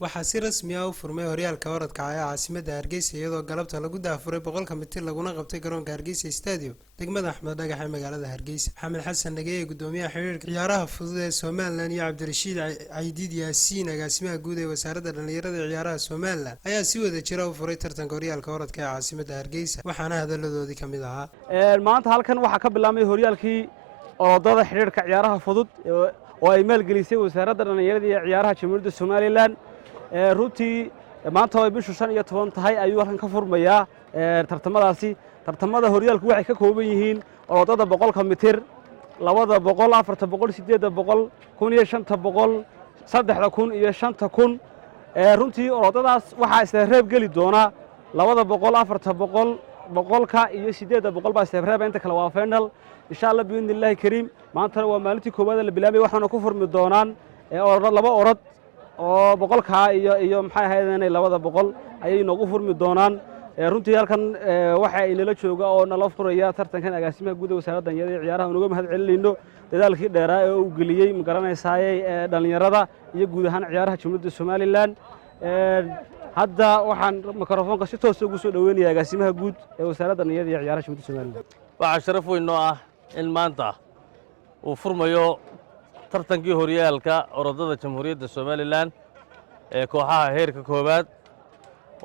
waxaa si rasmi ah u furmay horyaalka orodka ee caasimadda Hargeysa iyadoo galabta lagu daafuray 100 mitir laguna qabtay garoonka Hargeysa Stadium degmada Axmed Dhagax ee magaalada Hargeysa. Maxamed Xasan Nageye gudoomiyaha xiriirka ciyaaraha fudud ee Soomaaliland iyo Cabdirashiid Caydiid Yaasiin agaasimaha guud ee wasaaradda dhalinyarada iyo ciyaaraha Soomaaliland ayaa si wada jira u furay tartanka horyaalka orodka ee caasimadda Hargeysa waxaana hadaladoodii kamid ahaa maanta halkan waxa ka bilaabmay horyaalkii orodada xiriirka ciyaaraha fudud oo ay maalgelisay wasaaradda dhalinyarada iyo ciyaaraha Jamhuuriyadda Soomaaliland runtii maanta oo bishu 15 tahay ayuu halkan ka furmayaa tartamada horyaalku waxay ka kooban yihiin orodada 100 mitir 200 400 800 1500 3000 iyo 5000 runtii orodadaas waxa isla reeb gali doona 200 400 boqolka iyo 800 baa isla reeb inta kala waa final insha Allah biidnillaahi kariim maanta waa maalintii koowaad la bilaabay waxaana ku furmi doonaan laba orod oo boqolka iyo maxay ahaydeen 200 ayay noogu furmi doonaan runtii halkan waxa ay nala jooga oo nala furaya tartankan agaasimaha guud ee wasaaradda dhalinyarada iyo ciyaaraha uga mahad celinayno dadaalkii dheeraa ee uu geliyay ma garanaysaay dhalinyarada iyo guud ahaan ciyaaraha Jamhuuriyadda Soomaaliland hadda waxaan mikrofoonka si toos ah ugu soo dhaweynayaa agaasimaha guud ee wasaaradda dhalinyarada iyo ciyaaraha Jamhuuriyadda Soomaaliland waxa sharaf weyn noo ah in maanta uu furmayo tartankii horyaalka orodada Jamhuuriyadda Soomaaliland ee kooxaha heerka koobaad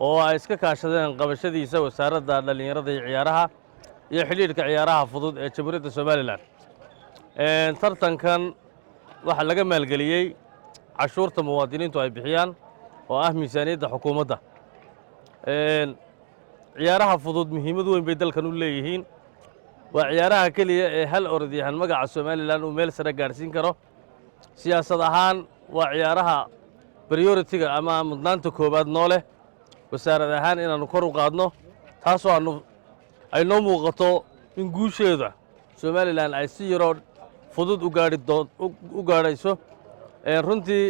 oo ay iska kaashadeen qabashadiisa wasaaradda dhalinyarada iyo ciyaaraha iyo xiriirka ciyaaraha fudud ee Jamhuuriyadda Soomaaliland tartankan waxa laga maalgeliyay cashuurta muwaadiniintu ay bixiyaan oo ah miisaaniyadda xukuumadda ciyaaraha fudud muhiimad weyn bay dalkan u leeyihiin waa ciyaaraha kaliya ee hal orodyahan magaca Soomaaliland uu meel sare gaarsiin karo siyaasad ahaan waa ciyaaraha priority-ga ama mudnaanta koobaad noo leh wasaarad ahaan inaanu kor u qaadno taasoo ay noo muuqato in guusheeda Soomaaliland ay si yaro fudud u gaadhayso runtii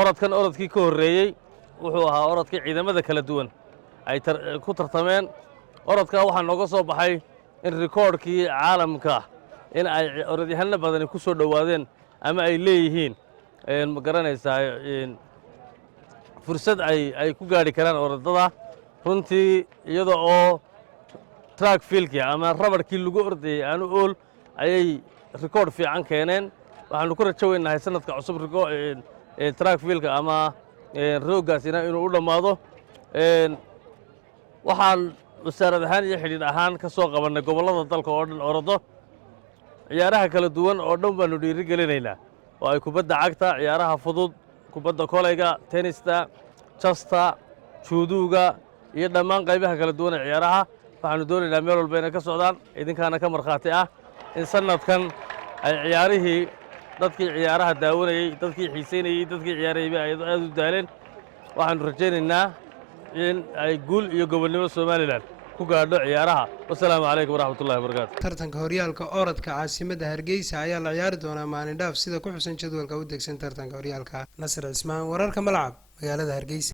orodkii ka horreeyey wuxuu ahaa orodkii ciidamada kala duwan ay ku tartameen orodka waxaa nooga soo baxay in rikoodhkii caalamka in ay orodyahano badani ku soo dhowaadeen ama ay leeyihiin ma garanaysaa fursad ay ku gaari karaan orodada runtii iyada oo track fielkii ama rabarkii lagu ordayay aanu ool ayay rikoodh fiican keeneen waxaanu ku rajo weynahay sanadka cusub track fielka ama rooggaasina inuu u dhammaado waxaan wasaarad ahaan iyo xidhiidh ahaan ka soo qabannay gobollada dalka oo dhan orodo ciyaaraha kala duwan oo dhan baanu dhiirigelinaynaa oo ay kubadda cagta ciyaaraha fudud kubadda kolayga tenista jasta juuduuga iyo dhammaan qaybaha kala duwan ee ciyaaraha waxaanu doonaynaa meel walba inay ka socdaan idinkaana ka markhaati ah in sanadkan ay ciyaarihii dadkii ciyaaraha daawanayey dadkii xiisaynayey dadkii ciyaarayba ay aad u daaleen waxaanu rajaynaynaa in ay guul iyo gobonnimo Soomaaliland ku gaadho ciyaaraha wassalaamu calaykum waraxmatullaahi wabarakaatu tartanka horyaalka orodka caasimadda Hargeysa ayaa la ciyaari doonaa maalin dhaaf sida ku xusan jadwalka u degsan tartanka horyaalka Nasr Ismaan wararka Malcab magaalada Hargeysa.